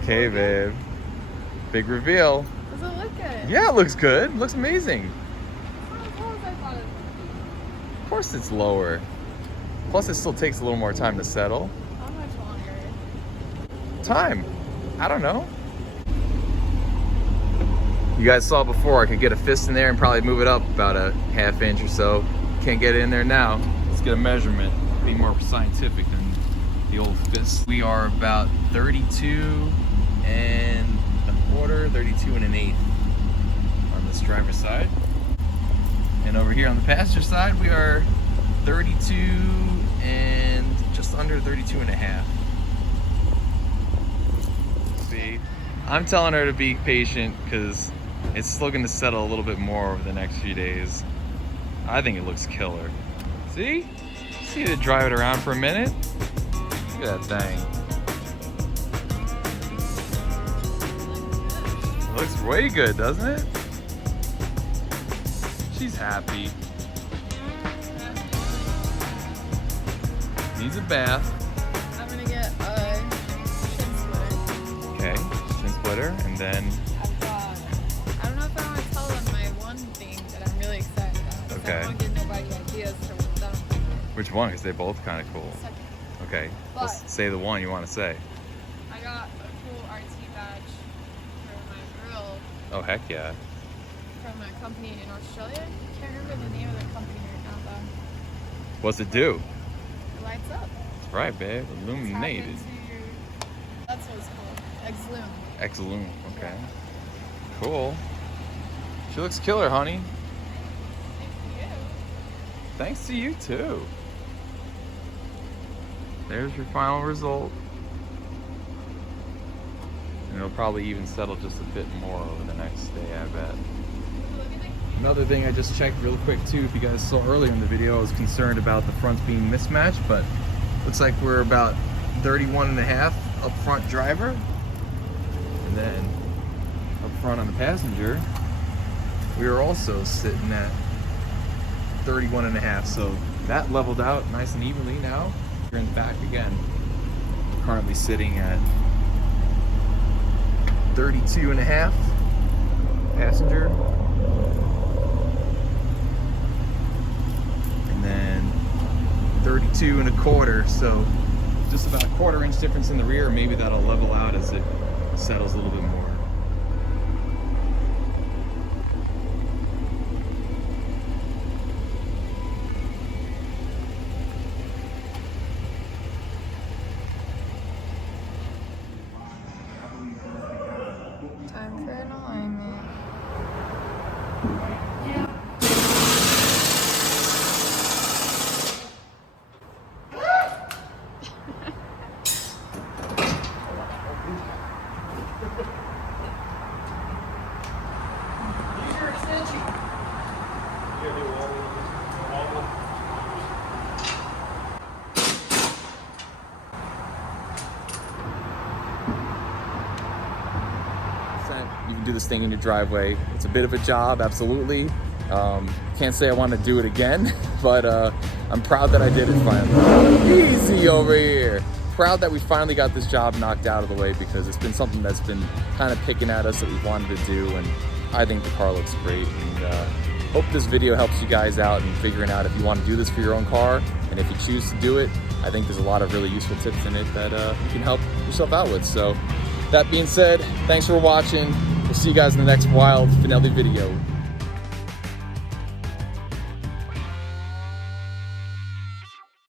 Okay, babe. Big reveal. Does it look good? Yeah, it looks good. It looks amazing. It's not as low as I thought it would Of course it's lower. Plus it still takes a little more time to settle. be. How much longer? time. I don't know. You guys saw before, I could get a fist in there and probably move it up about a ½ inch or so. Can't get it in there now. Let's get a measurement. Be more scientific than the old fist. We are about 32 and a quarter, 32 and an eighth on this driver's side. And over here on the passenger side, we are 32 and just under 32 and a half. See, I'm telling her to be patient because it's still going to settle a little bit more over the next few days. I think it looks killer. See? See to drive it around for a minute? Look at that thing. It looks way good, doesn't it? She's happy. Needs a bath. I'm gonna get a shin splitter. Okay, shin splitter, and then. I've got, I don't know if I want to tell them my one thing that I'm really excited about. So Okay. I don't want to give nobody ideas to what them. Which one? Because they're both kind of cool. Second. Okay, But- let's say the one you want to say. I got a cool RT badge for my grill Oh, heck yeah. from a company in Australia. Can't remember the name of the company right now though. What's it do? It lights up. That's right, babe. Illuminated. Tap into your- That's what it's called. Exlume. X-Lume, okay. Cool. She looks killer, honey. Thank you. Thanks to you, too. There's your final result. And it'll probably even settle just a bit more over the next day, I bet. Another thing I just checked real quick too, if you guys saw earlier in the video, I was concerned about the fronts being mismatched, but looks like we're about 31 and a half up front driver. And then up front on the passenger, we are also sitting at 31 and a half. So that leveled out nice and evenly now. You're in the back again. Currently sitting at 32 and a half passenger. And then 32 and a quarter. So just about a quarter-inch difference in the rear. Maybe that'll level out as it settles a little bit more. Time for an alignment. You can do this thing in your driveway. It's a bit of a job, absolutely. Can't say I want to do it again, but I'm proud that I did it finally. Easy over here. Proud that we finally got this job knocked out of the way because it's been something that's been kind of picking at us that we wanted to do, and I think the car looks great. And hope this video helps you guys out in figuring out if you want to do this for your own car, and if you choose to do it, I think there's a lot of really useful tips in it that you can help yourself out with. So that being said, thanks for watching. We'll see you guys in the next Wild Finelli video.